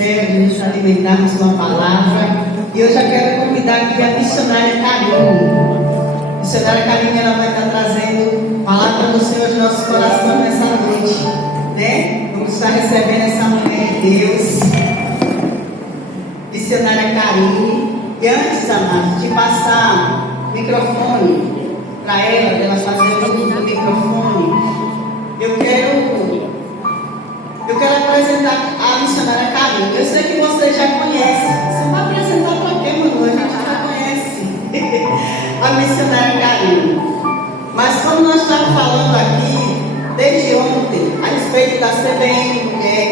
céu, de nos alimentarmos com a palavra. E eu já quero convidar aqui a missionária Karine. A missionária Karine, ela vai estar trazendo palavra do Senhor aos nossos corações nessa noite, né? Vamos estar recebendo essa mulher de Deus, missionária Karine. E antes, amados, de passar o microfone para ela fazer o uso do microfone, eu quero apresentar a missionária Karine. Eu sei que você já conhece. Você vai apresentar para quê, Manu? A gente já conhece a missionária Karine. Mas como nós estamos falando aqui desde ontem a respeito da CBN Mulher,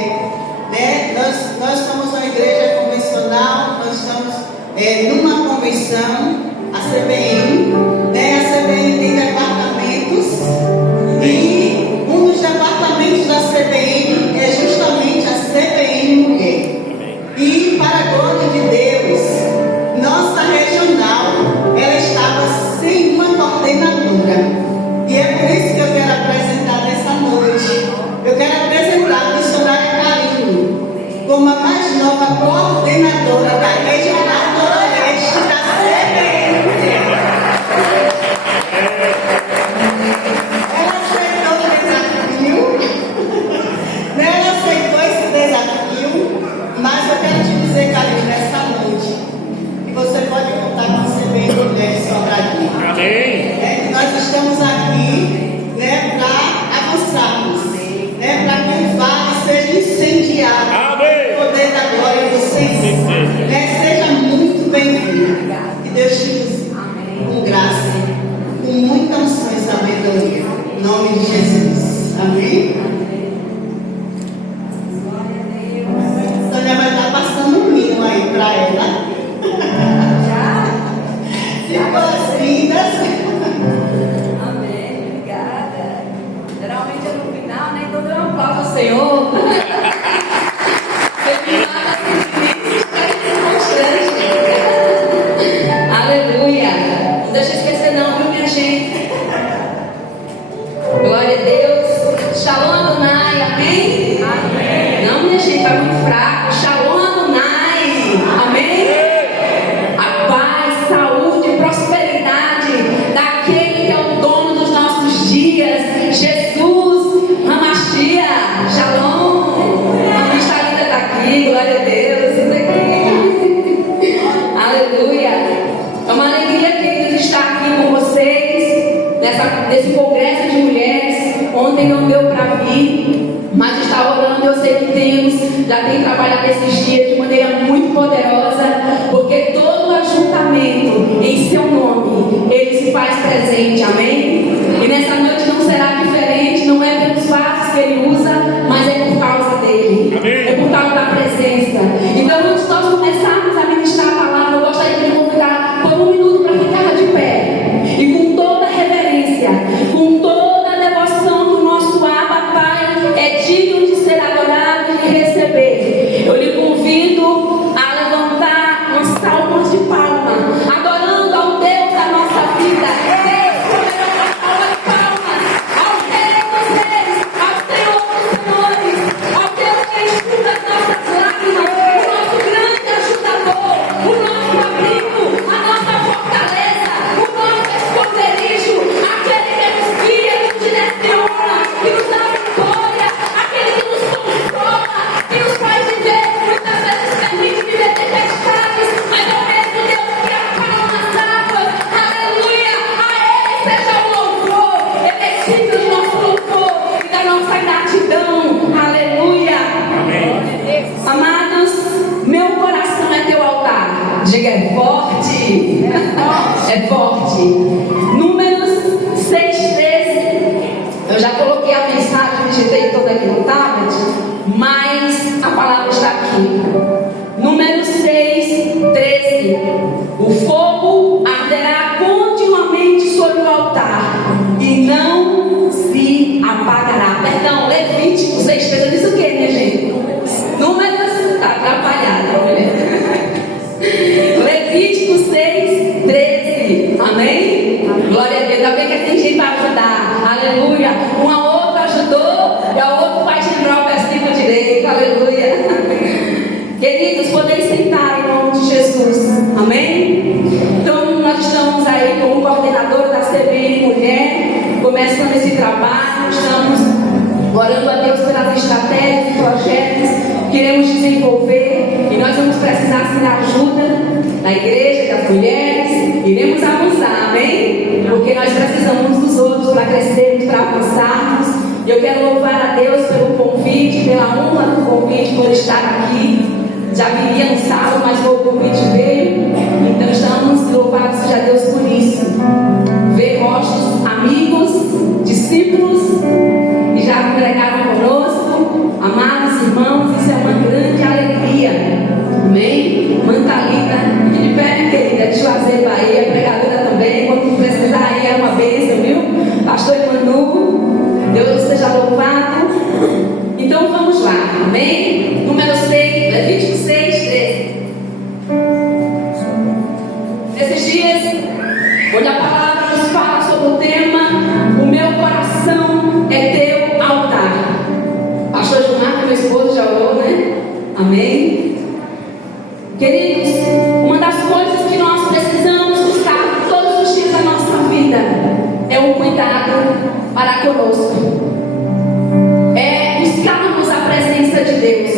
né? Nós somos uma igreja convencional, nós estamos numa convenção, a CBN, né? A CBN tem departamentos e um dos departamentos da CBN é justamente a CBN Mulher. E para a glória de Deus, nossa regional, ela estava sem uma coordenadora. E é por isso que eu quero apresentar nessa noite. Eu quero apresentar a missionária Karine como a mais nova coordenadora da regional noroeste da CBN Mulher. Ela aceitou o desafio, né? Ela aceitou esse desafio, mas eu quero te dizer, Karine, nessa noite, que você pode contar com a CBN Mulher de Sobradinho. Amém. Nós estamos aqui, né, para avançarmos, né, para que o vale seja incendiado. Amém. O poder da glória do Senhor, né? Seja muito bem-vindo. Que Deus te use com graça, com muita unção e sabedoria. Em nome de Jesus. Amém. Sônia vai estar passando um vinho aí para ela. Se boas-vindas. Amém, obrigada. Geralmente é no final, né? Então deu um aplauso ao Senhor. Aleluia. Não deixa eu esquecer não, viu, minha gente? Glória a Deus. Shalom Adonai, amém? Amém. Não, minha gente, tá muito fraco. Shalom Adonai, amém? A paz, saúde, prosperidade daquele que é o dono dos nossos dias, Jesus, Hamashia, Shalom. A minha linda está aqui, glória a Deus, isso aqui. Aleluia. É uma alegria, queridos, estar aqui com vocês nesse congresso de mulheres. Ontem não deu para vir, mas estava orando. Eu sei que Deus já tem trabalhado esses dias de maneira muito poderosa, porque todo ajuntamento em seu nome, ele se faz presente, amém? E nessa noite não será diferente, não é pelos vasos que ele usa, mas é por causa dele, amém. É por causa da presença. Então, antes de nós começarmos a ministrar a palavra, eu gostaria de convidar por um minuto para ficar de pé e com toda reverência, com toda a devoção do nosso Abba Pai é digno de ser adorado e de receber. Eu lhe convido a levantar umas salvas de palma, adorando ao Deus da nossa vida. Deus, uma salva de palmas ao Rei dos Reis, ao Senhor dos Senhores, ao Deus que enxuga as nossas lágrimas, o nosso grande ajudador, o nosso abrigo, a nossa fortaleza, o nosso esconderijo, aquele que nos guia, nos direciona, que nos dá vitória, aquele que nos consola, que nos faz viver, muitas vezes permite viver tempestades, mas é o mesmo Deus que acalma as águas. Aleluia! A Ele seja o louvor, Ele é digno do nosso louvor e da nossa gratidão. Aleluia! Amém. Amados, meu coração é teu altar. Diga, é forte. É forte. Números 6:13. Eu já coloquei a mensagem, digitei toda aqui no tablet, mas a palavra está aqui. Números 6:13. O fogo arderá continuamente sobre o altar e não se apagará. Perdão, Levítico 6:13. Eu disse o que, minha gente? Números, está atrapalhado, Levítico 6:13. Amém? Glória a Deus. Ainda bem que tem gente para ajudar. Aleluia. Uma outra ajudou e a outra faz lembrar o versículo direito. Aleluia. Queridos, podem sentar em nome de Jesus. Amém? Então, nós estamos aí com o coordenador da CBN Mulher, começando esse trabalho. Estamos orando a Deus pelas estratégias e projetos que queremos desenvolver. E nós vamos precisar sim da ajuda da igreja, das mulheres. Iremos avançar, amém? Porque nós precisamos uns dos outros para crescermos, para avançarmos. E eu quero louvar a Deus pelo convite, pela honra do convite, por estar aqui. Já viria no sábado, mas o convite veio. Então estamos louvados seja Deus por isso. Ver rostos, amigos, discípulos que já congregaram conosco, amados irmãos, isso é uma grande alegria. Amém? Irmã Thalita, fique de pé, querida, de Juazeiro, Bahia, pregadora também. Quando precisar aí é uma bênção, viu? Pastor Emanu, Deus seja louvado. Então vamos lá, amém? Número 6, Levítico 6, 13. Nesses dias, onde a palavra nos fala sobre o tema, o meu coração é teu altar. Pastor Gilmar, meu esposo, já orou, né? Amém? Queridos, uma das coisas que nós precisamos buscar todos os dias da nossa vida é um cuidado para conosco. É buscarmos a presença de Deus.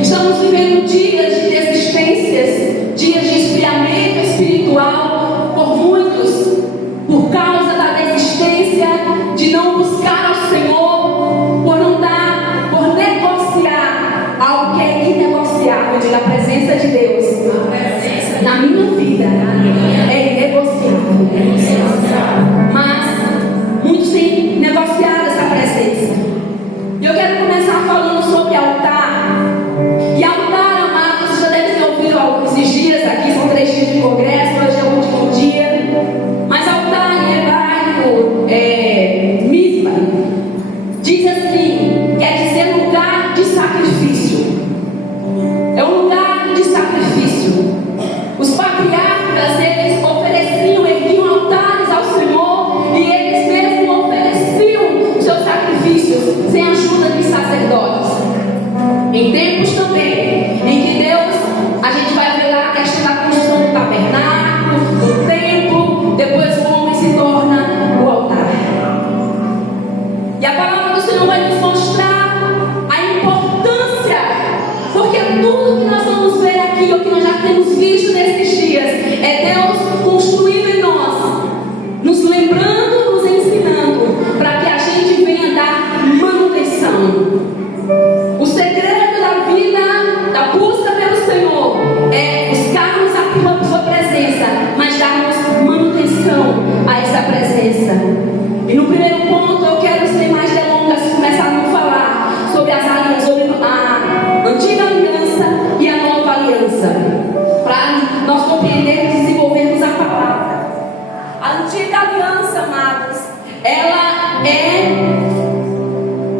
Estamos vivendo dias de desistências, dias de esfriamento espiritual por muitos, por causa da desistência de não buscar ao Senhor, por negociar algo que é inegociável. Diga, a presença de Deus na minha vida é inegociável. Mas muitos têm negociado essa presença. E eu quero começar falando sobre altar. E altar, amados, vocês já devem ter ouvido esses dias aqui, são 3 dias de congresso, hoje é o último dia. Mas altar em hebraico misma, diz assim, quer dizer lugar de sacrifício. É um lugar de sacrifício. Os patriarcas, eles ofereciam, erguiam altares ao Senhor, e eles mesmos ofereciam seus sacrifícios sem ajuda de sacerdotes. Em tempos também em que Deus, a gente vai ver lá a questão da construção do tabernáculo, do templo, depois o homem se torna o altar. E a palavra do Senhor vai nos mostrar a importância, porque tudo que nós vamos ver aqui, o que nós já temos visto nesses dias, é Deus construindo em nós, nos lembrando, nos ensinando, para que a gente venha dar manutenção. O segredo da vida, da busca pelo Senhor, é buscarmos a sua presença, mas darmos manutenção a essa presença. E no primeiro ponto eu quero, sem mais delongas, começar a falar sobre as alianças, sobre a antiga aliança e a nova aliança, para nós compreendermos e desenvolvermos a palavra. A antiga aliança, amados, ela é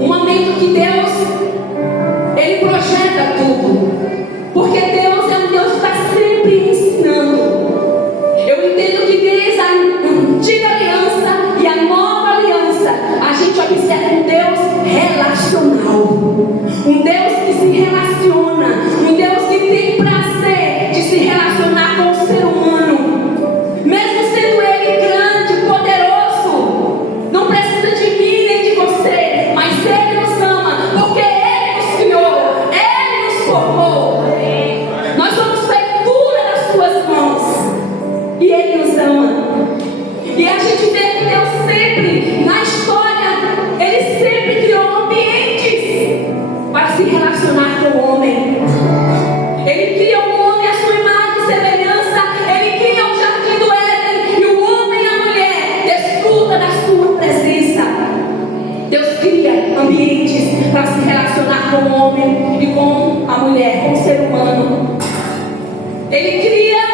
um momento que Deus, Ele projeta tudo, porque Deus é um Deus que está sempre ensinando. Eu entendo que desde a antiga aliança e a nova aliança, a gente observa um Deus relacional, um Deus que se relaciona, um Deus que tem prazer de se relacionar com o ser humano, mesmo sendo Ele grande, poderoso. Não precisa de mim nem de você, mas Ele nos ama, porque Ele nos criou, Ele nos formou. Nós somos feitura das suas mãos, e Ele nos ama. E a gente vê que Deus sempre, na história, Ele sempre criou ambientes para se relacionar com o homem. Ele cria o homem à sua imagem e semelhança. Ele cria o jardim do Éden, e o homem e a mulher desfrutam da sua presença. Deus cria ambientes para se relacionar com o homem e com a mulher, com o ser humano. Ele cria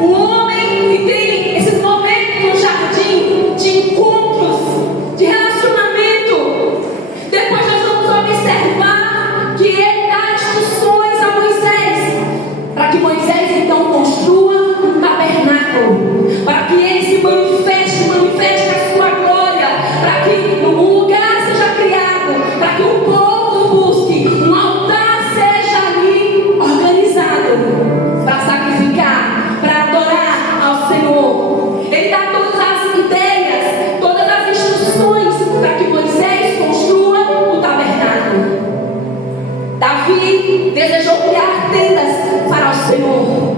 o homem e tem esses momentos no jardim de encontros, de relacionamento. Depois nós vamos observar que Ele dá instruções a Moisés, para que Moisés então construa um tabernáculo, para que Ele se manifeste a sua glória, para que um lugar seja criado, para que o povo busque, um altar seja ali Davi desejou criar tendas para o Senhor.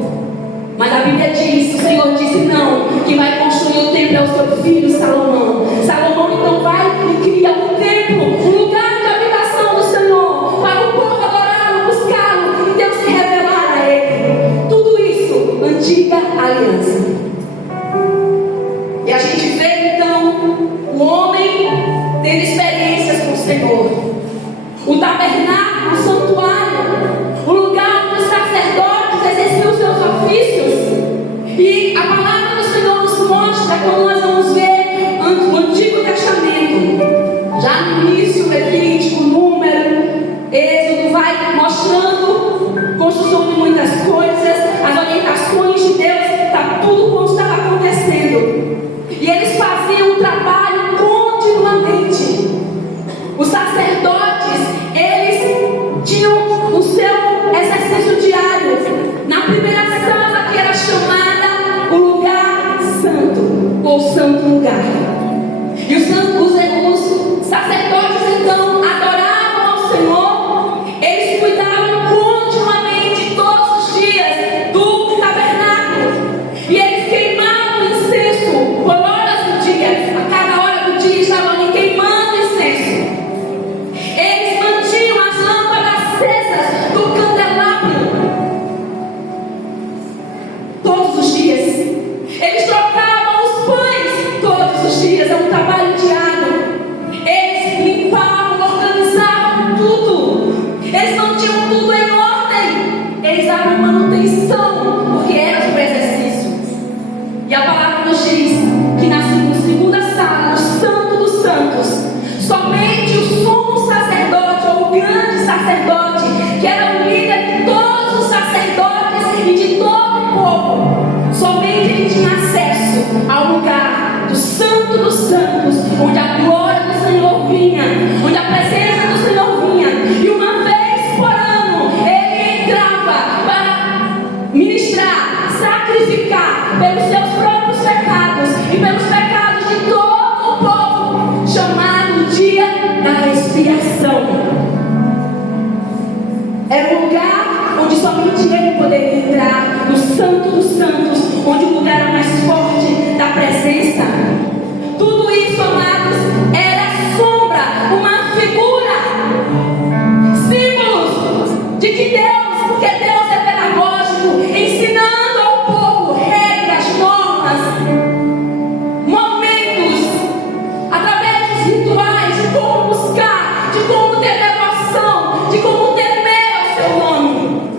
Mas a Bíblia diz, o Senhor disse não, que vai construir o templo ao seu filho Salomão. Salomão então vai e cria um templo, um lugar de habitação do Senhor, para o povo adorá-lo, buscá-lo e Deus se revelar a ele. Tudo isso, antiga aliança. E a gente vê então o homem tendo experiências com o Senhor. O tabernáculo, o santuário, o lugar onde os sacerdotes exerciam os seus ofícios. E a palavra do Senhor nos mostra, quando nós vamos ver o Antigo Testamento, já no início, Levítico, Número, Êxodo, vai mostrando construção de muitas coisas, as orientações de Deus, tudo como estava acontecendo. E eles faziam um trabalho continuamente. Os sacerdotes, eles tinham o seu exercício diário na primeira sala, que era chamada o lugar santo, ou santo lugar. E os sacerdotes então adoravam ao Senhor. Eles cuidavam continuamente todos os dias do tabernáculo. E eles queimavam incenso por horas do dia. A cada hora do dia estavam ali queimando incenso. Eles mantinham as lâmpadas acesas do candelabro todos os dias. Eles trocavam os pães todos os dias. É um trabalho diário. Eles limpavam, organizavam tudo. Eles mantinham tudo em ordem. Eles davam manutenção, porque era o exercício. E a palavra nos diz que na segunda sala, no Santo dos Santos, somente o sumo sacerdote, ou o grande sacerdote, que era o líder de todos os sacerdotes e de todo o povo, somente ele tinha acesso ao lugar do Santo dos Santos, onde a glória do Senhor vinha, onde a presença do Senhor vinha. E uma vez por ano ele entrava para ministrar, sacrificar pelos seus próprios pecados e pelos pecados de todo o povo, chamado Dia da Expiação. Era um lugar onde somente ele poderia entrar, no Santo dos Santos, onde o lugar era mais forte da presença. Tudo isso, amados, era sombra, uma figura, símbolos de que Deus, porque Deus é pedagógico, ensinando ao povo regras, normas, momentos, através dos rituais, de como buscar, de como ter devoção, de como temer ao seu nome.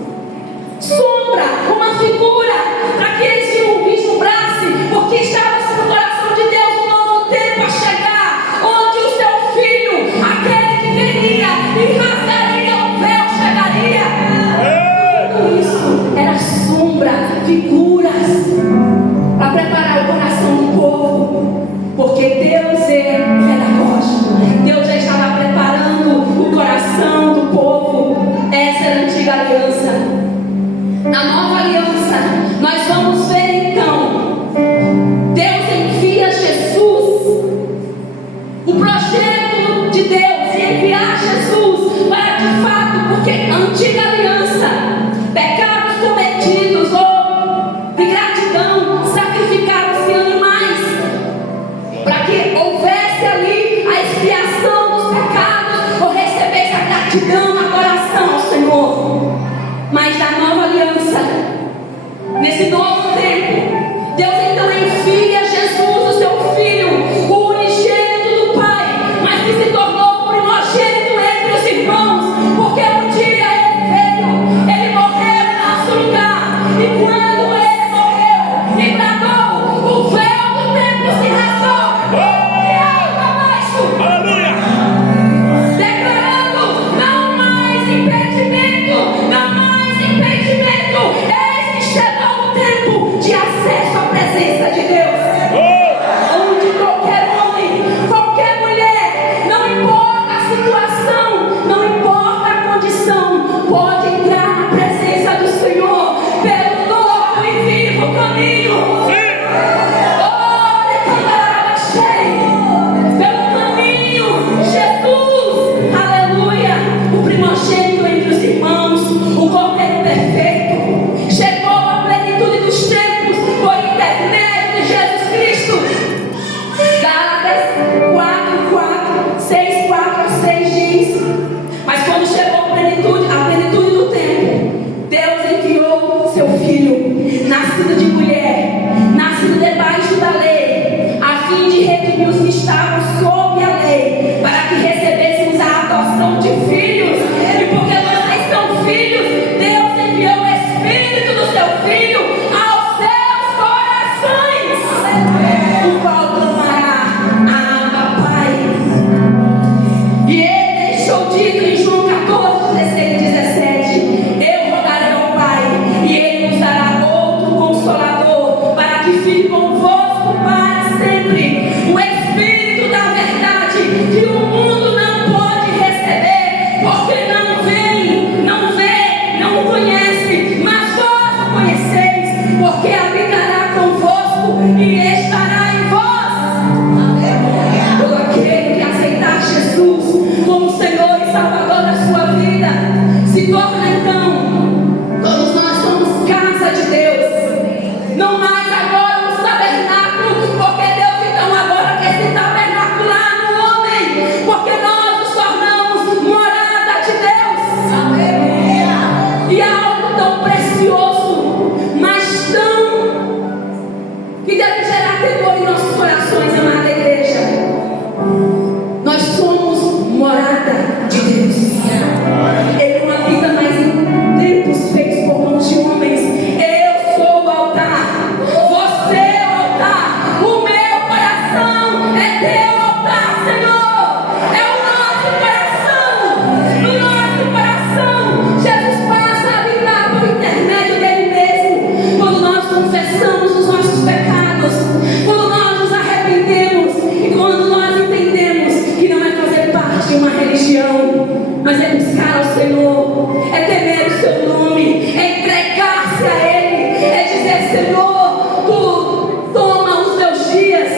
Sombra, uma figura, para aqueles que o vislumbrassem, porque estava no coração de Deus um novo tempo a chegar. algo tão precioso, mas tão que deve gerar temor em nossos corações, amada igreja. Nós somos morada de Deus. Ele não habita mais em templos feitos por mãos de homens. Eu sou o altar, você é o altar, o meu coração é teu altar, Senhor. É o nosso coração, no nosso coração Jesus passa a habitar por intermédio dele mesmo. Quando nós confessamos os nossos pecados, quando nós nos arrependemos e quando nós entendemos que não é fazer parte de uma religião, mas é buscar ao Senhor, é temer o seu nome, é entregar-se a Ele, é dizer: Senhor, Tu toma os meus dias,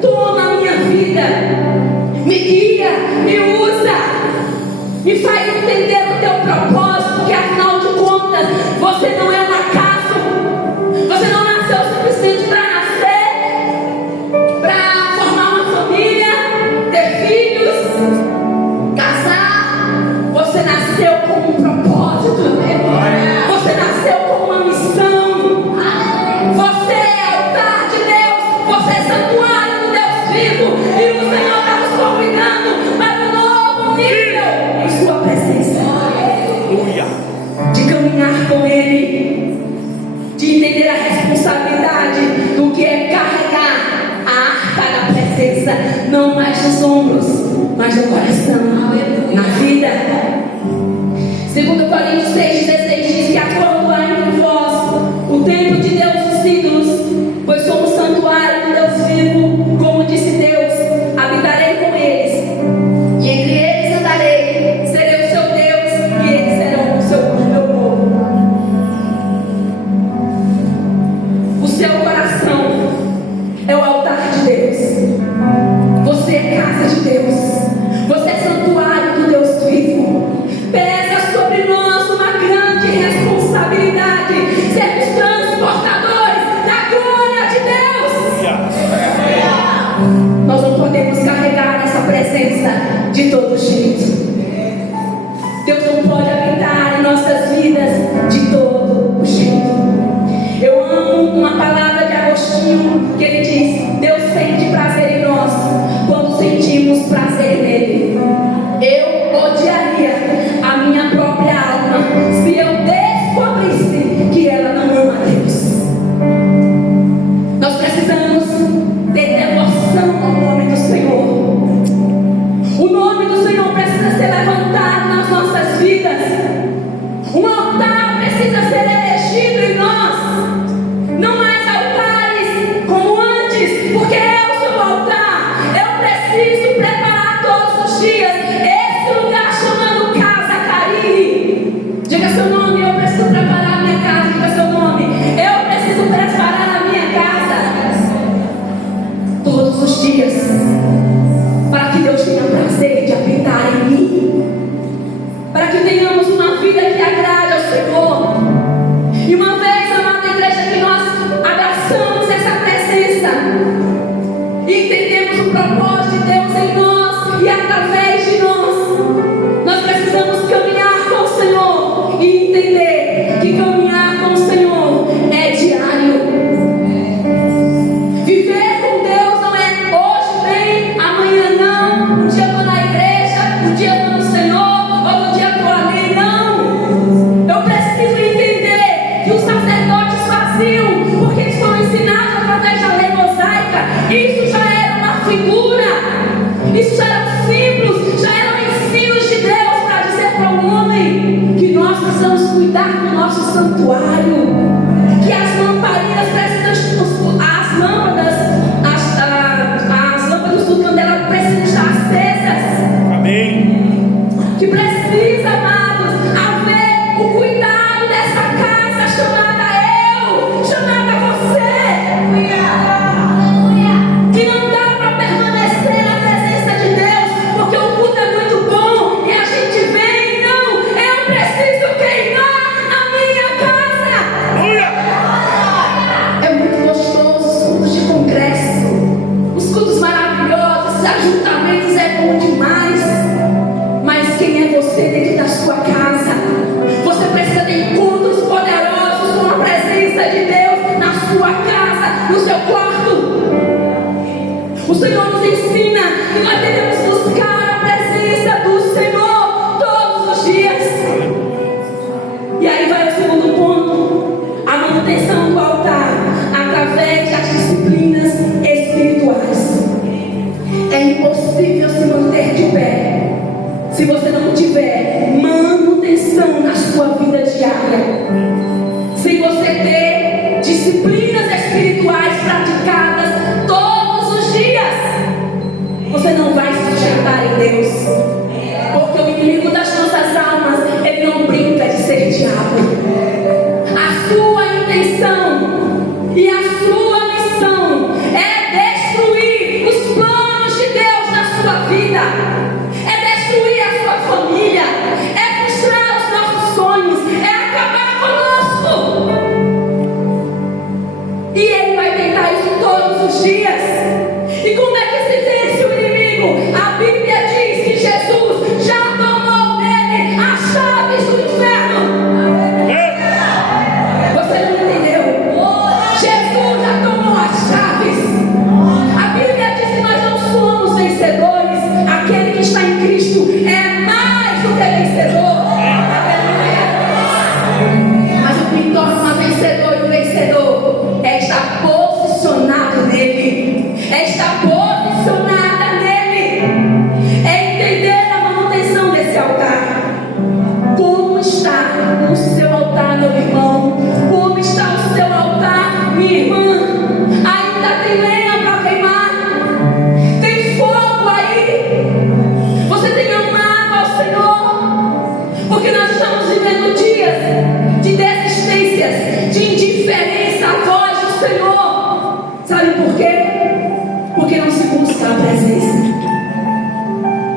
toma a minha vida, me guia, me usa, me faz entender o Teu propósito, porque afinal de contas, você não é um acaso, você não nasceu simplesmente para nascer, para formar uma família, ter filhos, casar. Você nasceu com um propósito, você nasceu com uma missão. Você é altar de Deus, você é santuário do Deus vivo, e o Senhor está nos convidando para um novo nível em sua presença, de caminhar com Ele, de entender a responsabilidade do que é carregar a arca da presença, não mais nos ombros, mas no coração, na vida. 2 Coríntios 6,16 diz que acordo há entre vós o templo de Deus dos ídolos, pois somos santuário do Deus vivo. Como disse Deus, habitarei com eles, e entre eles andarei, serei o seu Deus, e eles serão o meu povo. O seu coração é o altar de Deus. Você é casa de Deus. Você é santuário do Deus vivo. Pesa sobre nós uma grande responsabilidade, sermos transportadores da glória de Deus. Nós não podemos carregar essa presença de todo jeito. Deus não pode habitar em nossas vidas de todo jeito. Eu amo uma palavra de Agostinho que ele diz: Deus sente prazer em nós quando sentimos prazer nele. Eu odiaria a minha própria alma se eu descobrisse que ela não ama a Deus. Nós precisamos ter devoção ao nome do Senhor. O nome do Senhor precisa ser levantado nas nossas vidas. Um altar precisa ser erigido em nós. Não mais altares como antes, porque eu sou o altar. Eu preciso preparar todos os dias esse lugar chamado Casa Carine. Diga seu nome: eu preciso preparar a minha casa. Diga seu nome: eu preciso preparar a minha casa todos os dias, para que Deus tenha prazer de habitar em mim, para que tenhamos uma vida que agrade ao Senhor. E uma vez, amada igreja, que nós abraçamos essa presença e entendemos o propósito de Deus em nós e através de nós precisamos caminhar com o Senhor e entender que caminhar com o Senhor é diário. Viver com Deus não é hoje bem, amanhã não. Um dia eu estou na igreja, um dia eu estou no Senhor, outro dia eu estou ali. Não. Eu preciso entender que os sacerdotes faziam porque eles foram ensinados através da lei mosaica. Isso já era uma figura, isso já eram símbolos, já eram ensinos de Deus para dizer para o homem que nós precisamos cuidar do nosso santuário, que as lamparinas precisam, as lâmpadas do candelabro precisam estar acesas. Amém. Que precisa, amados, haver o cuidado dessa casa chamada eu, chamada você. Que não dá para permanecer na presença de Deus, porque o culto é muito bom e a gente vem. Não, eu preciso queimar a minha casa. ensina que nós devemos buscar a presença do Senhor todos os dias. E aí vai o segundo ponto: a manutenção do altar através das disciplinas espirituais. É impossível se manter de pé se você não tiver manutenção na sua vida diária. Se você ter disciplinas espirituais praticadas todos os dias, você não vai se sustentar em Deus. Porque o inimigo das nossas almas, ele não brinca de ser diabo. A sua intenção e a sua missão é destruir os planos de Deus na sua vida, é destruir a sua família, é frustrar os nossos sonhos, é acabar conosco. E ele vai tentar isso todos os dias. E como é que se vence o inimigo? A Bíblia diz que Jesus já tomou dele as chaves do inferno. Você não entendeu? Jesus já tomou as chaves. A Bíblia diz que nós não somos vencedores. Aquele que está em Cristo é mais do que vencedor. Mas o que me torna vencedor e vencedor é estar posicionado nele, é estar posicionada nele, é entender a manutenção desse altar. Como está o seu altar, meu irmão? Como está o seu altar, minha irmã? Ainda tem lenha para queimar? Tem fogo aí? Você tem amado ao Senhor? Porque nós estamos vivendo dias de desistências, de indiferença à voz do Senhor. Sabe por quê? Porque não se busca a presença.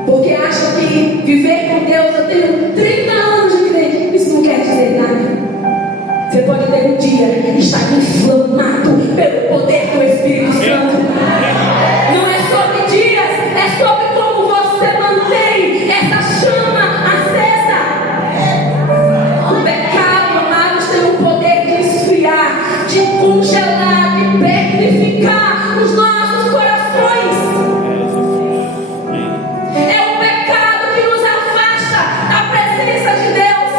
Porque acham que viver com Deus, eu tenho 30 anos de crente, isso não quer dizer nada. Você pode ter um dia estar inflamado pelo poder do Espírito Santo. Não é sobre dias, é sobre como você mantém essa chama acesa. O pecado, amados, tem o poder de esfriar, de congelar, de petrificar os nossos corações. É o pecado que nos afasta da presença de Deus.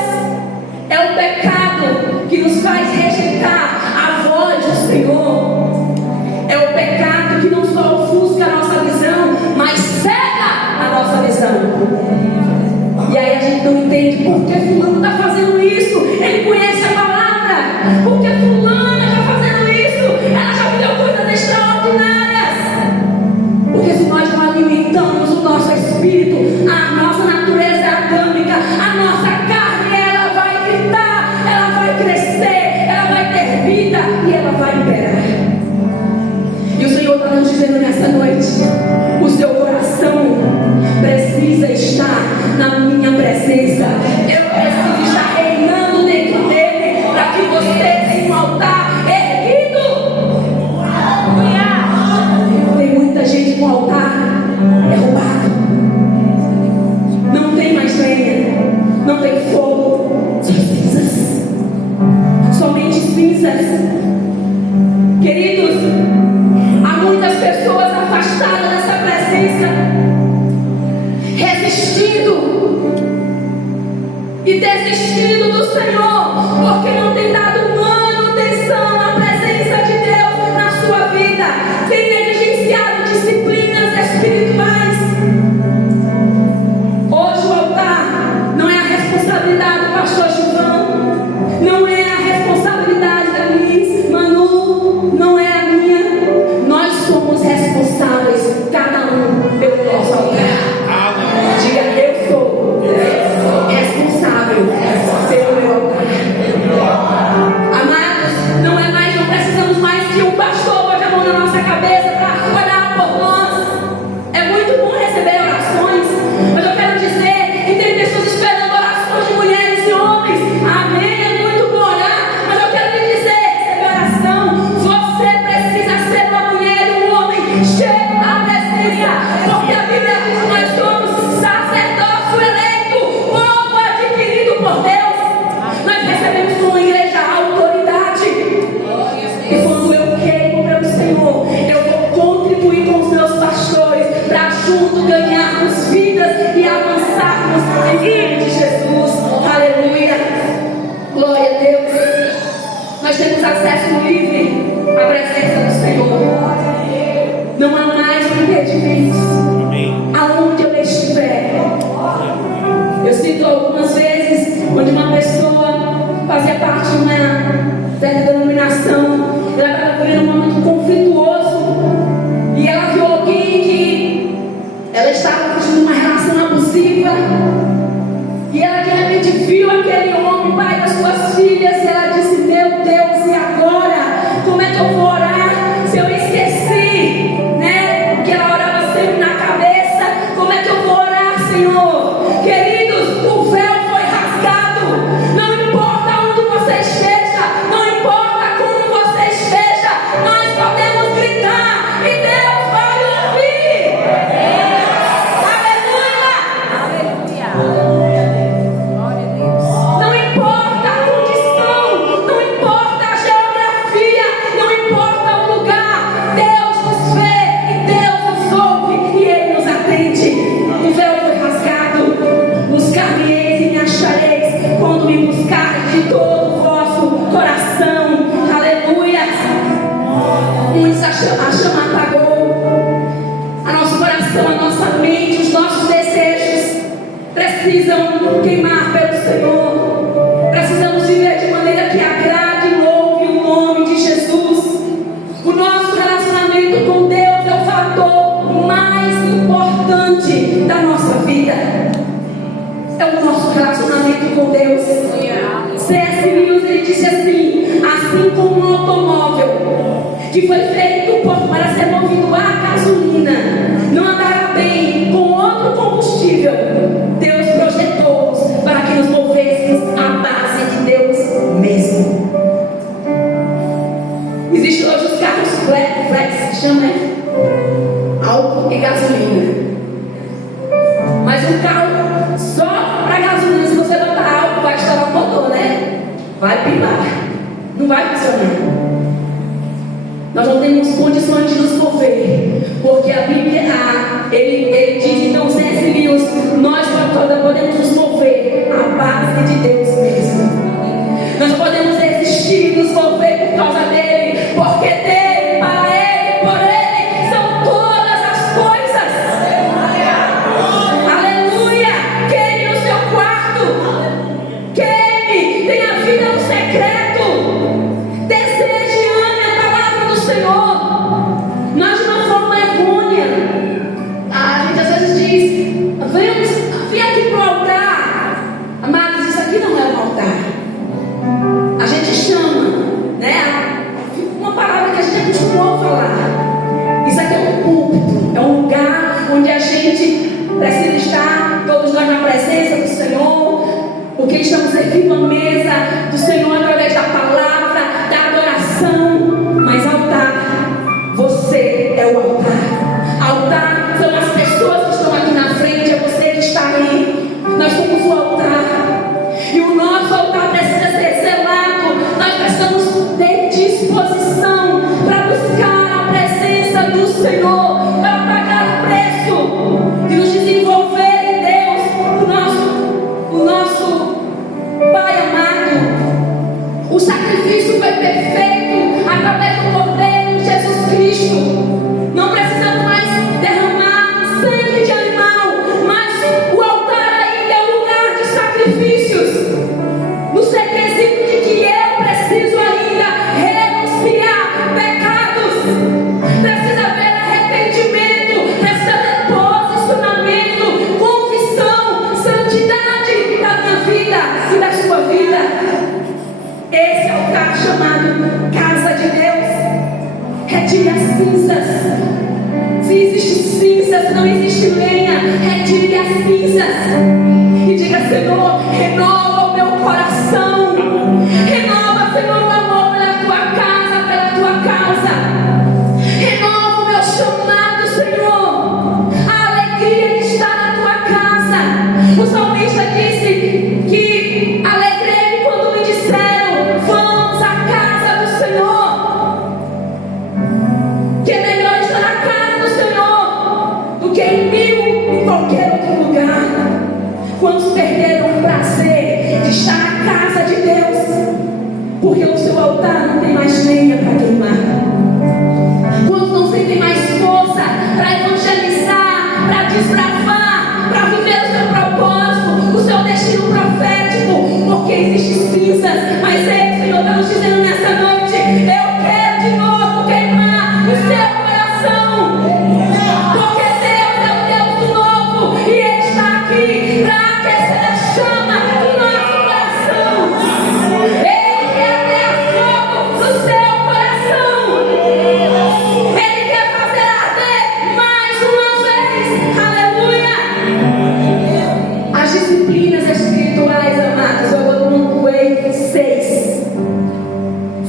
É o pecado que nos faz rejeitar a voz do Senhor. É o pecado que não só ofusca a nossa visão, mas cega a nossa visão. E aí a gente não entende por que fulano está fazendo isso. Ele conhece a palavra. Por que fulana está fazendo isso? Ela já viveu coisas extraordinárias. Porque se nós não alimentamos o nosso espírito, a nossa natureza adâmica, a nossa carne, ela vai gritar, ela vai crescer, ela vai ter vida e ela vai imperar. E o Senhor está nos dizendo nessa noite: o seu coração precisa estar na minha presença. Eu preciso estar reinando dentro dele, para que você tenha um altar erguido. Tem muita gente com altar derrubado. Não tem mais lenha, não tem fogo, só cinzas. Somente cinzas. Queridos, há muitas pessoas afastadas dessa presença, resistindo e desistindo do Senhor, porque não tem dado manutenção à presença de Deus na sua vida, tem negligenciado disciplinas espirituais. Hoje o altar não é a responsabilidade do pastor Gilvan, não é a responsabilidade da Liz, Manu, não é a minha. Nós somos responsáveis, cada um pelo nosso altar. Diga: eu sou responsável pelo meu altar. Em nome de Jesus. Aleluia. Glória a Deus. Nós temos acesso livre à presença do Senhor. Não há mais impedimentos. Aonde eu estiver. Eu cito algumas vezes onde uma pessoa fazia parte de uma certa denominação. Ela estava vivendo um momento conflituoso. E ela viu alguém que ela estava vivendo uma relação abusiva. E ela de repente viu aquele homem, pai das suas filhas. E ela disse: meu Deus, e agora? Como é que eu vou orar se eu esqueci, né? Porque ela orava sempre na cabeça. Como é que eu vou orar, Senhor? Queridos, o véu foi rasgado. Não importa onde você esteja, não importa como você esteja, nós podemos gritar e Deus vai ouvir. Aleluia. Não importa a condição, não importa a geografia, não importa o lugar, Deus nos vê e Deus nos ouve e Ele nos atende. O véu foi rasgado. Buscar-me-eis e me achareis quando me buscarem de todo o vosso coração. Aleluia. Muitos a chama apagou. A nosso coração, a nossa mente, os nossos desejos precisam queimar pelo Senhor. Precisamos viver de maneira que agrade e louve o nome de Jesus. O nosso relacionamento com Deus é o fator mais importante da nossa vida. É o nosso relacionamento com Deus. C.S. Lewis, ele disse assim como um automóvel que foi feito para ser movido a gasolina não andará bem com outro combustível, Deus projetou-nos para que nos movêssemos à base de Deus mesmo. Existem hoje os carros flex, que chama álcool e gasolina. Mas um carro só para gasolina, se você botar álcool, vai estourar o motor, né? Vai pilar, não vai funcionar. Nós não temos condições de nos mover, porque a Bíblia, ele diz, então, C.S. Lewis, nós podemos nos mover à base de Deus mesmo. Nós podemos existir e nos mover por causa dele, porque dele, para ele, por ele, são todas as coisas. Aleluia! Queime no seu quarto, queime, tenha vida no secreto, deseje e ame a palavra do Senhor. Nós, de uma forma errônea, a gente às vezes diz: vem aqui para o altar. Amados, isso aqui não é um altar. A gente chama, né? Uma palavra que a gente acostumou a falar. Isso aqui é um púlpito, é um lugar onde a gente precisa estar, todos nós na presença do Senhor, porque estamos servindo a mesa do Senhor através da palavra, da adoração. Mas altar, você é o altar. Altar são as pessoas que estão aqui na frente, é você que está aí. Nós somos o altar. E o nosso altar precisa ser zelado. Nós precisamos ter disposição para buscar a presença do Senhor, para pagar o preço de nos desenvolver em Deus, o nosso Pai amado. O sacrifício foi perfeito através do Cordeiro Jesus Cristo. Não precisamos mais derramar sangue de animal, mas o altar ainda é um lugar de sacrifícios. No requisito de que eu preciso ainda renunciar pecados. Precisa haver arrependimento, precisa haver posicionamento, confissão, santidade da minha vida e da sua vida. Esse é o lugar chamado Casa de Deus. Retire as cinzas. Se existe cinzas, não existe lenha. Retire as cinzas e diga: Senhor, renova o meu coração. Renova, Senhor, o amor pela tua casa, pela tua causa. Renova o meu chamado, Senhor. A alegria de estar na tua casa. O salmista disse que alegrei-me quando me disseram: vamos à casa do Senhor. Que é melhor estar na casa do Senhor do que em qualquer outro lugar. Quantos botar, não tem mais lenha para queimar. Quantos não sentem mais força para evangelizar, para desbravar, para viver o seu propósito, o seu destino profético, porque existem cinzas, mas o Senhor está nos dizendo nessa noite: eu quero de novo queimar o seu coração, porque Deus é o Deus do novo e Ele está aqui para aquecer a chama do nosso coração. Ele quer ter fogo no seu coração. Ele quer fazer arder mais uma vez. Aleluia. As disciplinas espirituais, amados, eu pontuei 6,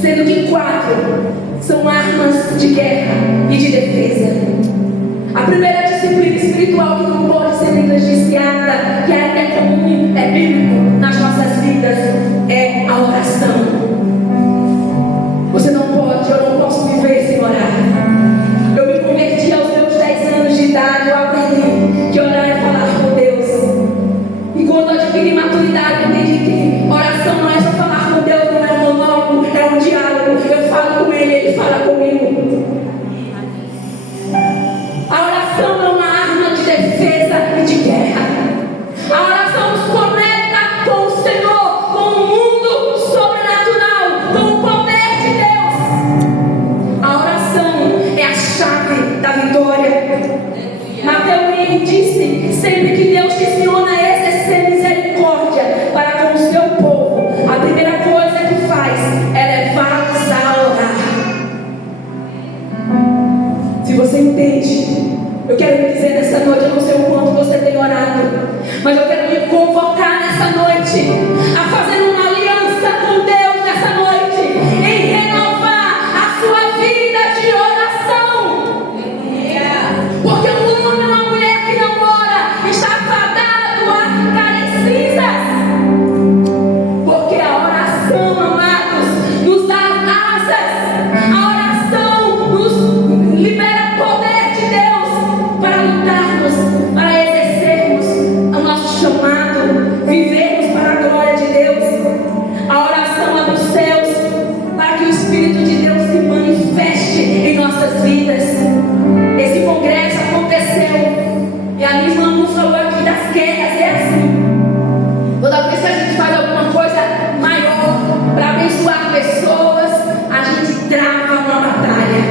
sendo que 4 são armas de guerra e de defesa. A primeira disciplina espiritual que não pode ser negligenciada, que é até comum, é bíblico nas nossas vidas, é a oração. Você não pode, eu não posso viver sem orar. Eu me converti aos meus 10 anos de idade, eu aprendi que orar é falar com Deus. E quando eu adquiri maturidade, eu entendi que oração não é só falar com Deus, não é um monólogo, é um diálogo. Eu falo com Ele, Ele fala comigo. A oração é uma arma de defesa e de guerra. A oração nos conecta com o Senhor, com o mundo sobrenatural, com o poder de Deus. A oração é a chave da vitória. Mateus Henrique disse: sempre que Deus te ensiona a exercer misericórdia para com o seu povo, a primeira coisa que faz é levá-los a orar. Se você entende, eu quero lhe dizer nessa noite, eu não sei o quanto você tem orado, mas eu quero lhe convocar nessa noite a fazer uma aliança com Deus nessa noite, em renovar a sua vida de oração. Porque um homem ou uma mulher que não ora está fadado a ficar em cinzas. Porque a oração, amados, nos dá asas. A oração nos libera poder de Deus para lutarmos, para exercermos o nosso chamado, vivermos para a glória de Deus. A oração é dos céus para que o Espírito de Deus se manifeste em nossas vidas. Esse congresso aconteceu e a minha irmã nos falou aqui das guerras. É assim: toda vez que a gente faz alguma coisa maior para abençoar pessoas, a gente trava uma batalha.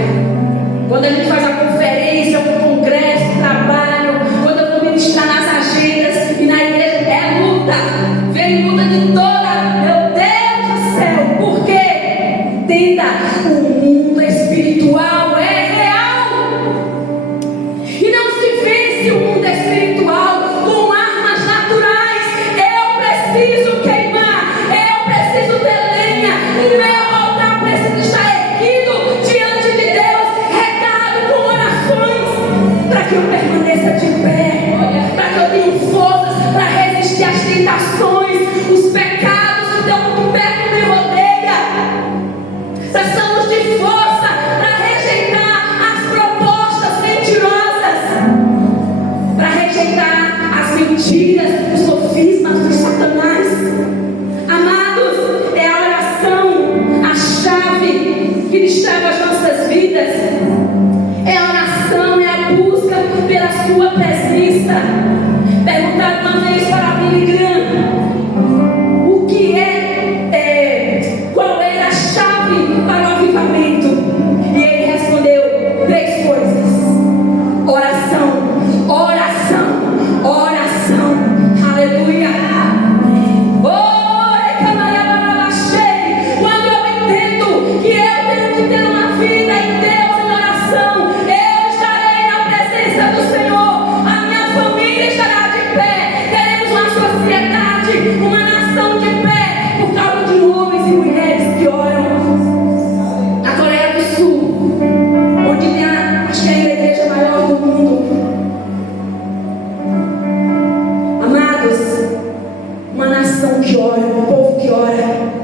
Quando a gente faz a conferência, o congresso, o trabalho, quando eu vou ministrar nas agendas e na igreja, é luta. Vem luta de toda. Meu Deus do céu, por quê? Entenda, o mundo espiritual é real. E não se vence o mundo espiritual com armas naturais. Eu preciso queimar, eu preciso ter lenha, o meu altar precisa estar erguido diante de Deus, regado com orações, para que eu permaneça de pé, para que eu tenha forças para resistir às tentações, os pecados que tão perto me rodeia. Precisamos de força para rejeitar as propostas mentirosas, para rejeitar as mentiras, os sofismas dos Satanás. Amados, é a oração a chave que destrava as nossas vidas. É a oração, é a busca pela sua presença. Perguntaram uma vez para Billy Graham o que qual era a chave para o avivamento, e ele respondeu 3 coisas: oração, oração, oração. Aleluia. Quando eu entendo que eu tenho que ter uma vida em Deus em oração, eu estarei na presença do Senhor, a minha família estará de pé. Teremos uma sociedade, uma nação de pé, por causa de homens e mulheres que oram. Na Coreia do Sul, onde tem acho que é a igreja maior do mundo, amados, uma nação que ora, um povo que ora.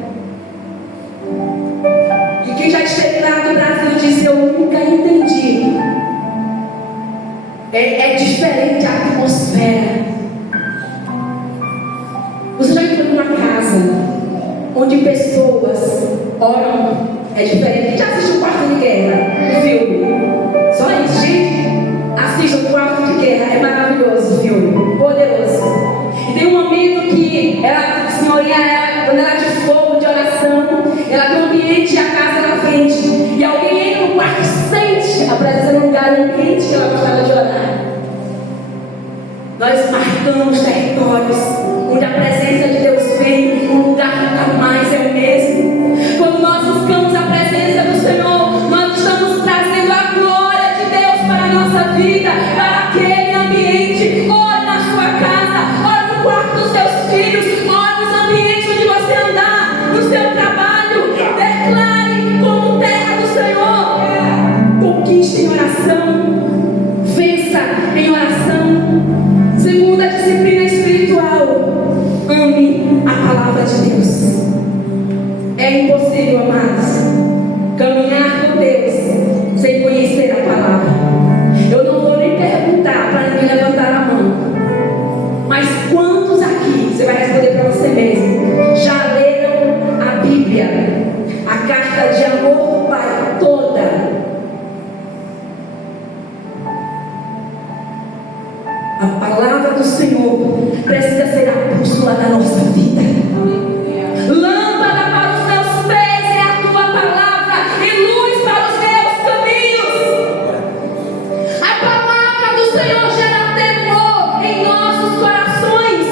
E quem já esteve lá no Brasil disse: eu nunca entendi. É diferente a atmosfera. Você já entrou numa casa onde pessoas oram É diferente. Quem já assistiu Quarto de Guerra? O filme? Só isso, gente. Assista o Quarto de Guerra. É maravilhoso o filme. Poderoso. E tem um momento que ela, a senhorinha, quando ela é de fogo, de oração, ela tem um ambiente e a casa na frente. E alguém entra no quarto e sente a presença no lugar, no ambiente que ela gostava de orar. Nós marcamos territórios onde a presença de Deus vem, um lugar nunca mais é o mesmo. Quando nós buscamos a presença do Senhor, nós estamos trazendo a glória de Deus para a nossa vida, para aquele ambiente. Ore na sua casa, ore no quarto dos seus filhos, ore nos ambientes onde você andar, no seu trabalho. Declare como terra do Senhor. Conquiste em oração, vença em oração. Segunda disciplina espiritual: ame a palavra de Deus. É impossível, amados, caminhar com Deus sem conhecer a palavra. Eu não vou nem perguntar para ninguém levantar a mão, mas quantos aqui, você vai responder para você mesmo, já leram a Bíblia, a carta de amor do Pai toda? A palavra do Senhor precisa ser a bússola da nossa vida. Lâmpada para os teus pés é a tua palavra e luz para os teus caminhos. A palavra do Senhor gera temor em nossos corações.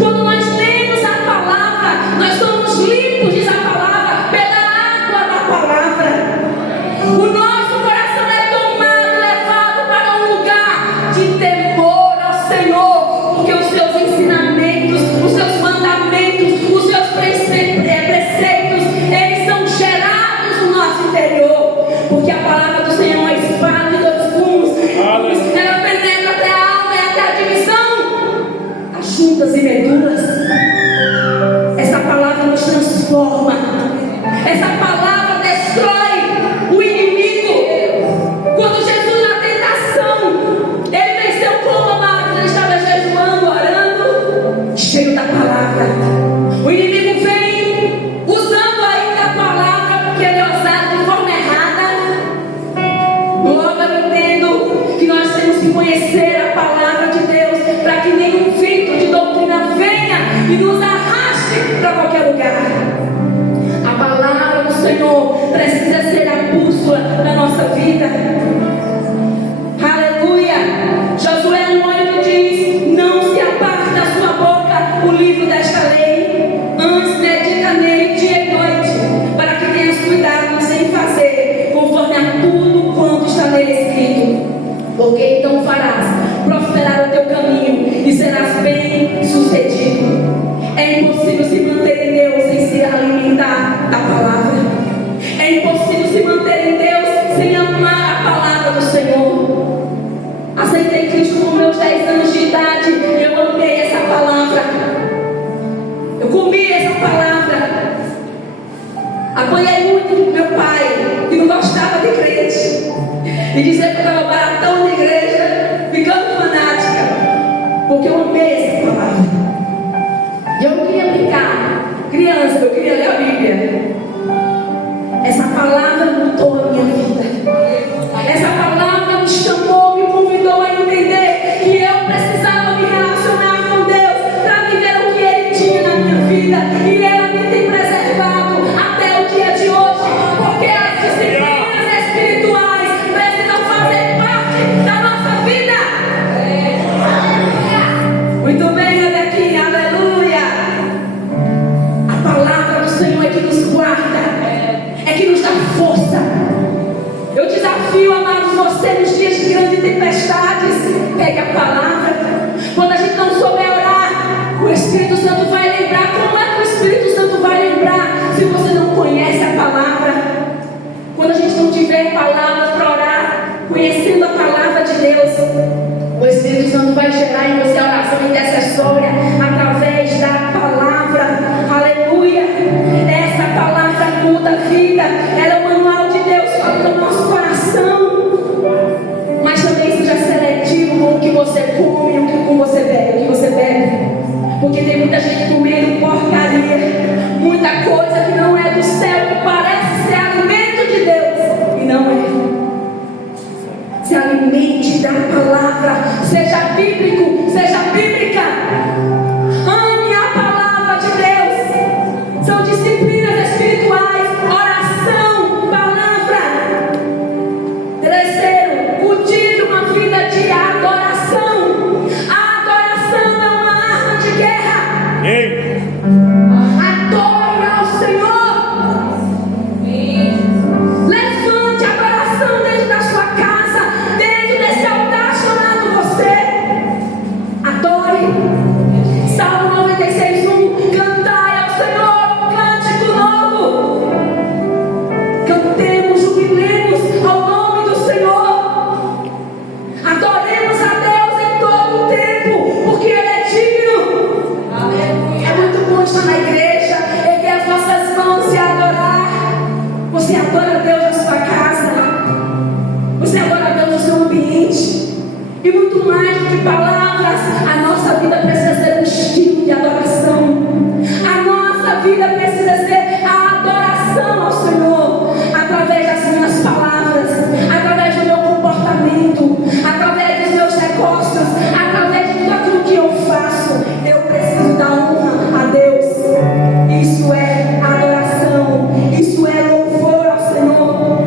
Quando nós lemos a palavra, nós somos limpos, diz a palavra, pela água da palavra. O nosso coração é tomado, levado para um lugar de temor ao Senhor, porque os seus ensinamentos, os seus mandamentos, os seus preceitos, eles são gerados no nosso interior, porque a palavra do Senhor é espada de dois gumes, ela penetra até a alma e até a divisão, as juntas e medulas. Essa palavra nos transforma, essa palavra destrói o inimigo. Quando Jesus, na tentação, ele venceu como, amado? Ele estava jejuando, orando, cheio da palavra. O inimigo vem usando ainda a palavra, porque ele é usado de forma errada. Logo eu entendo que nós temos que conhecer a palavra de Deus, para que nenhum vento de doutrina venha e nos arraste para qualquer lugar. A palavra do Senhor precisa ser a bússola da nossa vida. Aleluia. Josué 1:8 diz: não se aparte da sua boca o livro desta lei, antes medita nele dia e noite, para que tenhas cuidado em fazer conforme a tudo quanto está nele escrito, porque então farás prosperar o teu caminho e serás bem sucedido. É impossível se manter em Deus sem se alimentar da palavra. É impossível se manter em Deus sem amar a palavra do Senhor. Aceitei Cristo com meus 10 anos de idade. Eu amei essa palavra. Eu comi essa palavra. Apanhei muito do meu pai, que não gostava de crente, e dizia que eu estava baratão de igreja, ficando fanática, porque eu amei essa palavra. E eu não queria brincar, criança, eu queria ler a Bíblia. Essa palavra mudou a minha vida. Essa palavra me chamou, me convidou a entender que eu precisava me relacionar com Deus para viver o que Ele tinha na minha vida. E ela me tem preservado até o dia de hoje, porque as disciplinas espirituais precisam fazer parte da nossa vida. Muito bem, Rebequinha, aleluia. A palavra do Senhor é que nos guarda, é que nos dá força. Eu desafio, amados, você nos dias de grandes tempestades, pegue a palavra. Quando a gente não souber orar, o Espírito Santo vai lembrar. Como é que o Espírito Santo vai lembrar se você não conhece a palavra? Quando a gente não tiver palavras para orar, conhecendo a palavra de Deus, o Espírito Santo vai gerar em você a oração intercessória através da palavra. Aleluia. Essa palavra muda a vida. Ela é o manual de Deus falando no nosso coração. Mas também seja seletivo com o que você come, com o que você bebe. Porque tem muita gente comendo porcaria, muita coisa que não é do céu, que parece ser E muito mais do que palavras, a nossa vida precisa ser um estilo de adoração. A nossa vida precisa ser a adoração ao Senhor, através das minhas palavras, através do meu comportamento, através dos meus negócios, através de tudo aquilo que eu faço. Eu preciso dar honra a Deus. Isso é adoração, isso é louvor ao Senhor.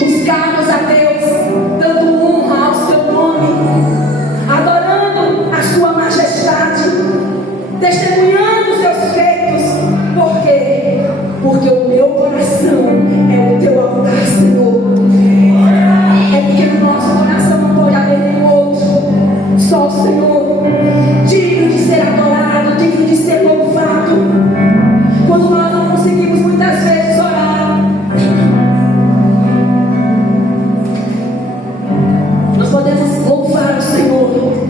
Buscarmos a Deus, dando honra ao seu nome, adorando a sua majestade, testemunhando os seus feitos. Por quê? Porque o meu coração é o teu altar, Senhor. É porque no nosso coração não pode haver nenhum outro, só o Senhor, digno de ser adorado, digno de ser louvado. Quando nós não conseguimos muitas vezes orar, nós podemos louvar o Senhor,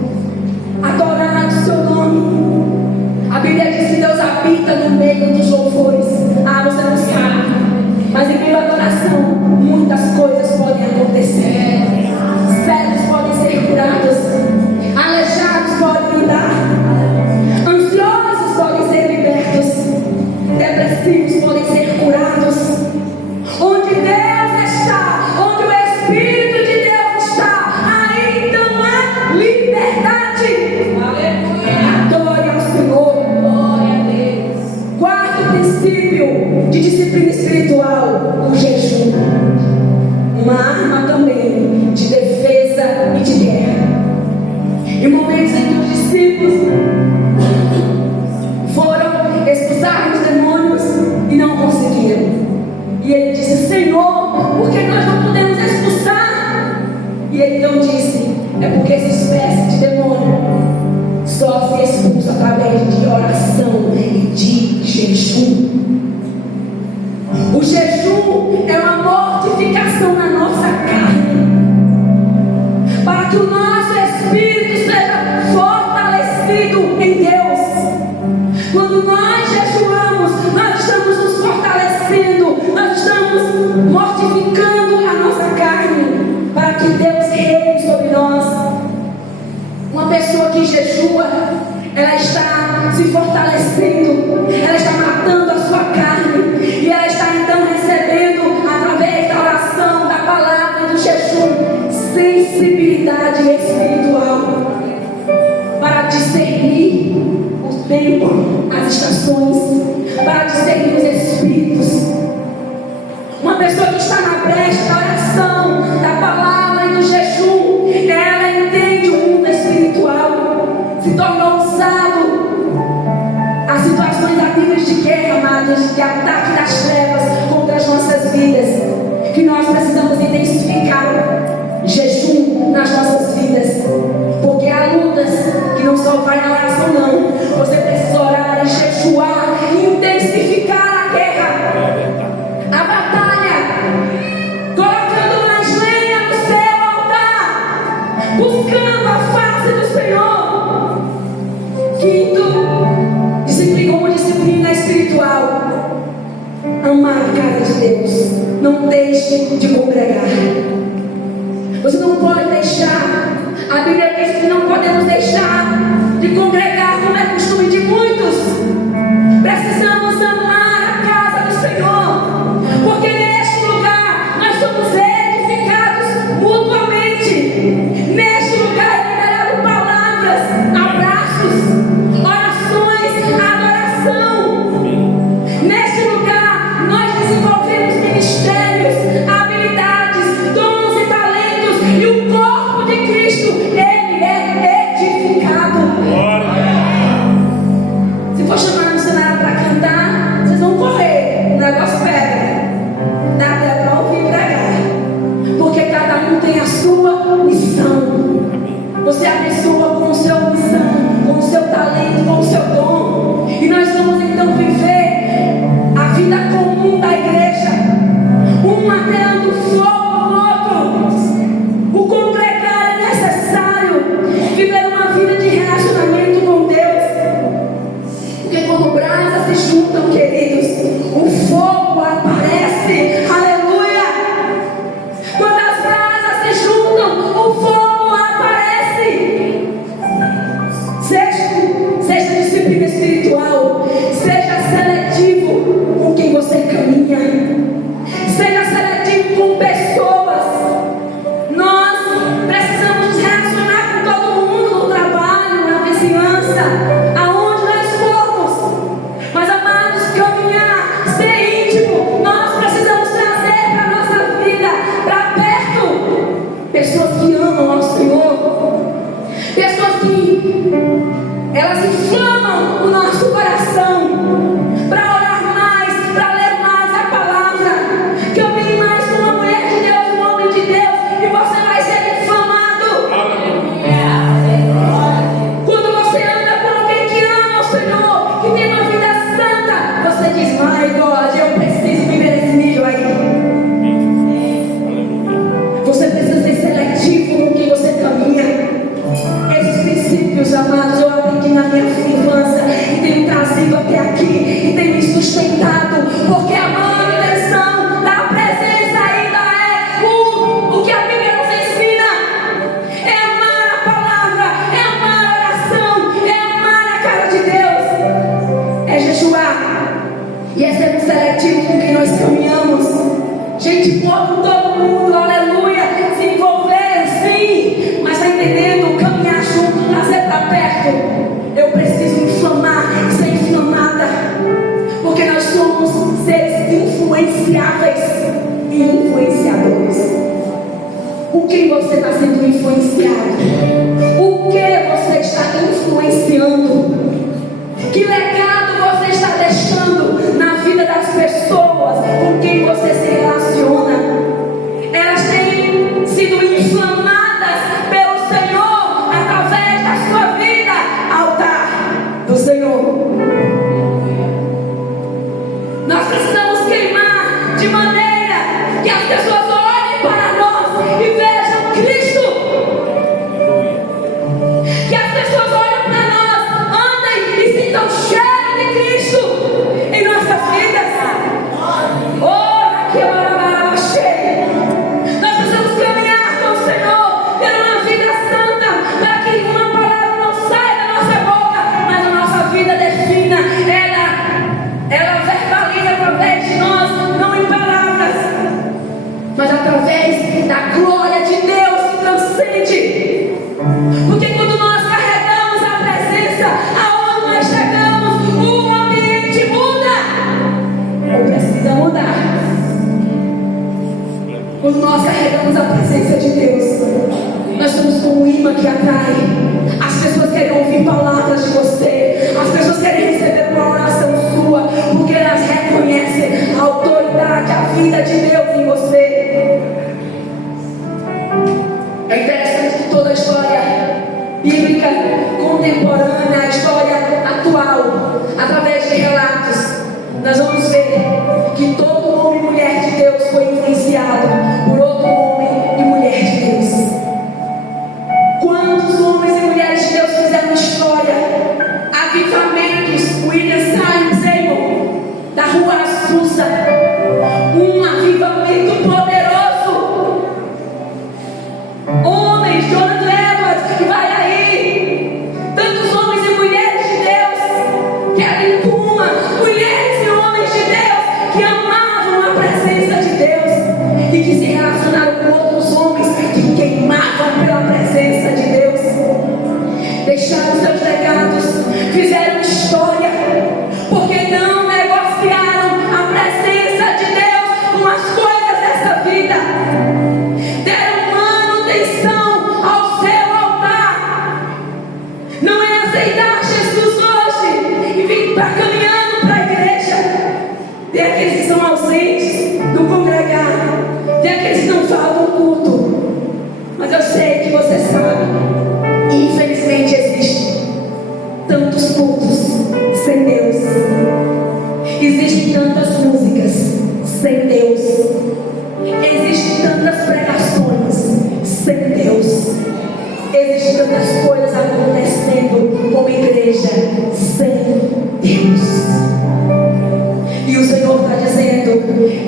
adorar o seu nome. A Bíblia diz que Deus habita no meio dos louvores. Ah, você não sabe, mas em meio à adoração muitas coisas podem acontecer. Cegos podem ser curados, aleijados podem andar, ansiosos podem ser libertos, depressivos podem ser curados. Onde Deus está, onde o Espírito de Deus está, aí então há liberdade. Adore ao Senhor. Glória a Deus. Quarto princípio de disciplina espiritual: o jejum. Uma arma também de defesa e de guerra. Em momentos em que os discípulos foram expulsar os demônios e não conseguiram, e ele disse: Senhor, por que nós não podemos expulsar? E ele então disse: é porque essa espécie de demônio só se expulsa através de oração e de jejum. O jejum é uma mortificação na nossa carne, para que o nosso espírito seja fortalecido em Deus. Quando nós jejuamos, nós estamos nos fortalecendo, nós estamos mortificando a nossa carne, para que Deus reine sobre nós. Uma pessoa que jejua, ela está se fortalecendo, ela está matando a sua carne, e ela está então recebendo, através da oração, da palavra e do jejum, sensibilidade espiritual para discernir o tempo, as estações, para discernir os espíritos. Uma pessoa que está na brecha da oração, da palavra e do jejum, ela entende o mundo espiritual, se torna ousado. As situações ativas de guerra, amados, de ataque das trevas contra as nossas vidas, que nós precisamos intensificar jejum nas nossas vidas, porque há lutas que não só vai na oração, não. Você precisa orar e jejuar e intensificar a guerra, a batalha, colocando mais lenha no seu altar, buscando a face do Senhor. Quinto, como disciplina espiritual: amar a cara de Deus. Não deixe de congregar. Você não pode deixar. A Bíblia diz que não podemos deixar de congregar, como é costume de muitos. Precisamos amar a casa do Senhor, porque neste lugar nós somos edificados mutuamente. Neste lugar é liberado palavras, abraços, orações, adoração. Neste lugar nós desenvolvemos ministérios, habilidades, dons e talentos, e o corpo de Cristo, ele é edificado. elas inflamam o nosso coração para orar mais, para ler mais a palavra. Caminhe mais com uma mulher de Deus, um homem de Deus, e você vai ser inflamado. Quando você anda com alguém que ama o Senhor, que tem uma vida santa, você diz: my God, eu preciso viver esse nível aí. Você precisa ser seletivo com quem você caminha. Esses princípios, amados, eu aprendi na minha infância e tenho trazido até aqui e tenho me sustentado, porque a manutenção da presença ainda é o que a Bíblia nos ensina. É amar a palavra, é amar a oração, é amar a cara de Deus, é jejuar e é sermos seletivos com quem nós caminhamos. Gente boa com todo mundo, aleluia, se envolver, sim, mas está entendendo? Caminhar junto, trazer para perto. Eu preciso inflamar, ser inflamada, porque nós somos seres influenciáveis e influenciadores. O que você está sendo influenciado? O que você está influenciando? Que legado você está deixando na vida das pessoas com quem você se relaciona? Elas têm sido inflamadas pelo Senhor através da sua vida, altar do Senhor. Nós precisamos queimar de maneira que as pessoas olhem para nós e vejam Cristo. Que as pessoas olhem para nós, andem e sintam o cheiro de Cristo em nossas vidas. Oh, que hora cheia! Nós precisamos caminhar com o Senhor, ter uma vida santa, para que uma palavra não saia da nossa boca, mas a nossa vida defina, ela verbaliza através de nós, não em palavras, mas através da glória de Deus que transcende. Porque quando nós carregamos a presença, aonde nós chegamos, o ambiente muda, ou precisa mudar. Quando nós carregamos a presença de Deus, nós somos como um imã que atrai. As pessoas querem ouvir palavras de você, as pessoas querem receber uma oração sua, porque elas reconhecem a autoridade, a vida de Deus em você. É interessante que toda a história bíblica contemporânea, a história atual, através de relatos, nós vamos ver que todo homem e mulher de Deus foi influenciado por outro homem e mulher de Deus. Quantos homens e mulheres de Deus fizeram história? Avivamentos, William Seymour, da Rua Azusa, um avivamento poderoso. Homens, Jonathan Edwards, que vai aí. Tantos homens e mulheres de Deus, Kevin Kuma, mulheres e homens de Deus que amavam a presença de Deus e que se relacionaram com outros homens que queimavam pela presença de Deus. Deixaram seus legados, fizeram história, porque não negociaram a presença de Deus com as coisas dessa vida. Deram manutenção ao seu altar. Não é aceitar Jesus hoje e vir caminhando para a igreja. Tem aqueles que são ausentes, não congregar. Tem aqueles que não falam no culto. Mas eu sei que você sabe, infelizmente existem tantos cultos sem Deus. Existem tantas músicas sem Deus. Existem tantas pregações sem Deus. Existem tantas coisas acontecendo como igreja sem Deus. E o Senhor está dizendo: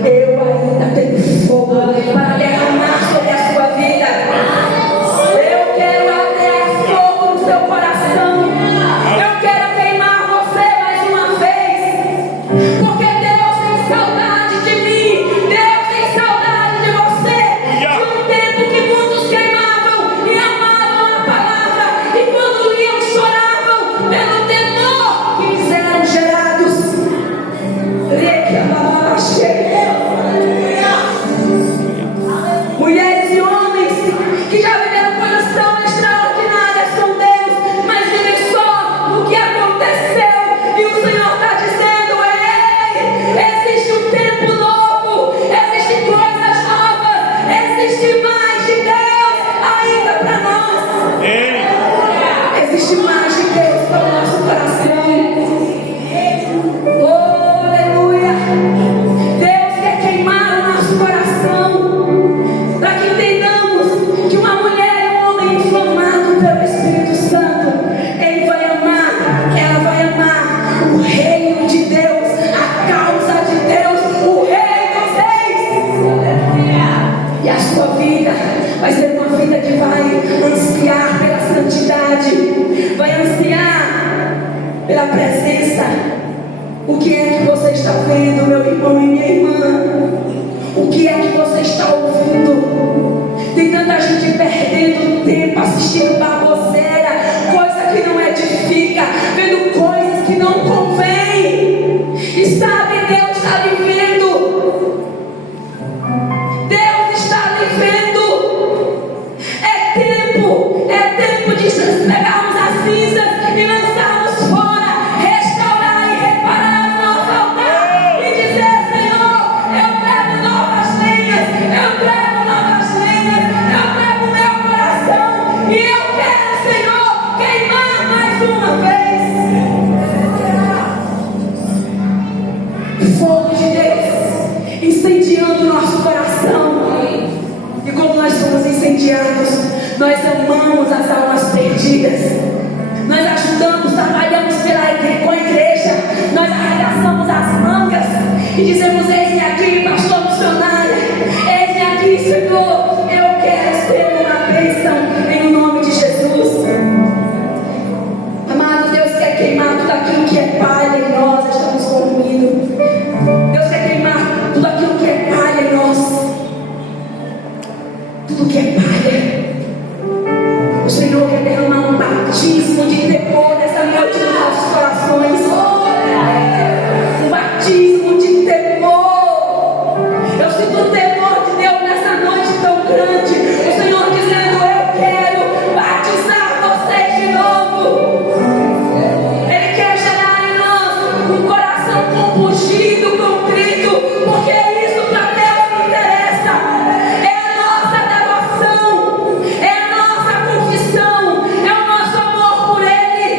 eu ainda tenho fogo para derramar sobre a sua vida. Eu quero atear fogo no seu coração. Eu quero queimar você mais uma vez. Porque Deus tem saudade de mim. Deus tem saudade de você. De um tempo que muitos queimavam e amavam a palavra. E quando liam, choravam pelo temor que lhes eram gerados. Mulheres e homens que já viveram coisas tão extraordinárias com Deus, mas vivem só no assistindo baboseira, coisa que não edifica, vendo coisas que não convém. E sabe, Deus está lhe vendo. Deus está lhe vendo. É tempo de pegarmos as cinzas e lançarmos fora, restaurar e reparar o nosso altar e dizer: Senhor, eu pego novas lenhas, eu pego meu coração e eu quero, Senhor, queimar mais uma vez. Fogo de Deus incendiando o nosso coração. E como nós somos incendiados, nós amamos as almas perdidas. Nós ajudamos, trabalhamos com a igreja. Nós arregaçamos as mangas e dizemos: eis-me aqui, pastor missionário. Eis-me aqui, Senhor. Eu quero ser uma bênção em nome de Jesus. Amado, Deus quer queimar tudo aquilo que é palha em nós. Estamos concluindo. Deus quer queimar tudo aquilo que é palha em nós. Tudo que é palha. O Senhor quer derramar um batismo de temor nessa noite nos nossos corações. Um batismo de temor. Eu sinto o temor de Deus nessa noite tão grande. O Senhor dizendo: eu quero batizar vocês de novo. Ele quer gerar em nós um coração compungido, contrito, porque é isso para Deus que interessa. É a nossa devoção, é a nossa confissão, é o nosso amor por Ele.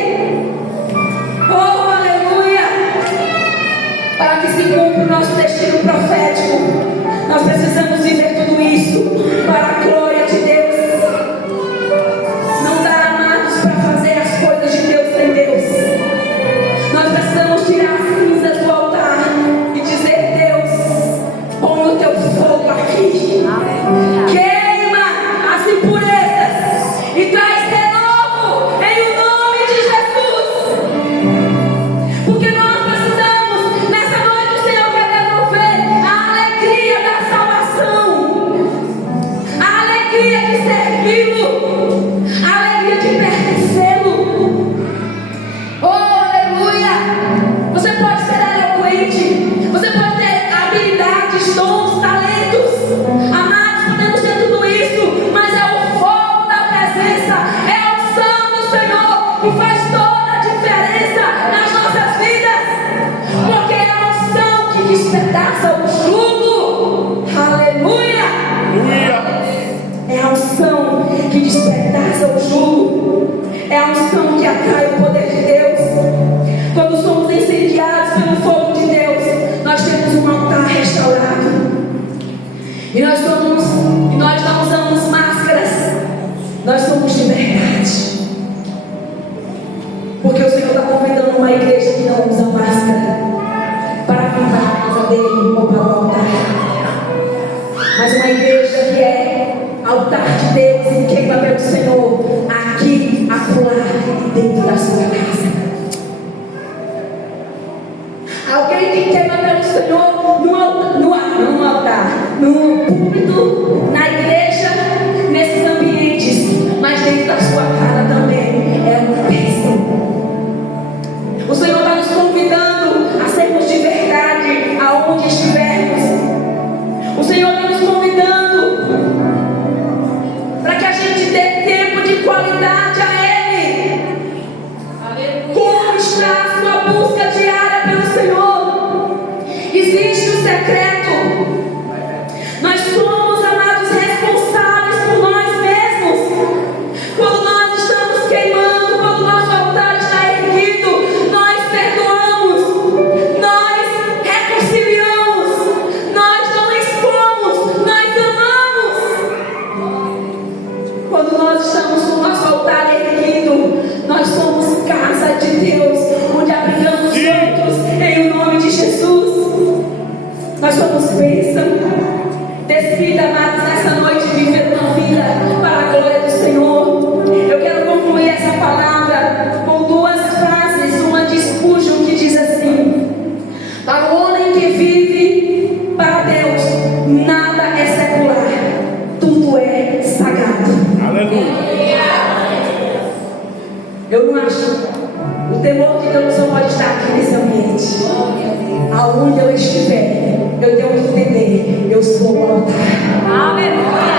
Oh, aleluia! Para que se cumpra o nosso destino profético, nós precisamos viver tudo isso para a glória de Deus. Não dá, amados, para fazer as coisas de Deus sem Deus. Nós precisamos tirar as cinzas do altar e dizer: Deus, põe o teu fogo aqui. Queima as impurezas e traz renovo em o nome de Jesus. Porque nós precisamos, nessa noite o Senhor quer devolver a alegria da salvação, a alegria de servi-lo, a alegria de pertencê-lo. Oh, aleluia! Você pode ser eloquente, você pode ter habilidades, dons, talentos. Amados, podemos ter tudo isso, mas é o fogo da presença, é a unção do Senhor que faz toda a diferença nas nossas vidas. Porque é a unção que despedaça o jugo. Aleluia! É a unção que despedaça o jugo. É a unção que atrai o poder de Deus. Quando somos incendiados pelo fogo de Deus, nós temos um altar restaurado. E nós não usamos máscaras. Nós somos de verdade. Porque o Senhor está convidando uma igreja que não usa máscara para vir para a casa dele ou para o altar. Mas uma igreja que é altar de Deus e queima pelo Senhor, aqui, acolá e dentro da sua casa. Alguém que queima pelo Senhor no altar, no púlpito, na igreja, nesses ambientes, mas dentro da sua casa também é uma bênção. O Senhor está nos convidando a sermos de verdade aonde estivermos. O Senhor está nos convidando para que a gente dê tempo de qualidade a Ele. Como está a sua busca diária pelo Senhor? Existe um secreto. Nós somos, amados, responsáveis por nós mesmos. Quando nós estamos queimando, quando o nosso altar está erguido, nós perdoamos, nós reconciliamos, nós não expomos, nós amamos. Quando nós estamos com o nosso altar erguido, nós somos casa de Deus, onde abrigamos outros em o nome de Jesus. Nós somos bênção. Decida, amados, nessa noite viver uma vida para a glória do Senhor. Eu quero concluir essa palavra com duas frases. Uma de Spurgeon que diz assim: para o homem que vive para Deus, nada é secular, tudo é sagrado. Aleluia. Irmãos, o temor de Deus não pode estar aqui nesse ambiente. Aonde eu estiver, eu tenho que entender, eu sou o altar. Aleluia.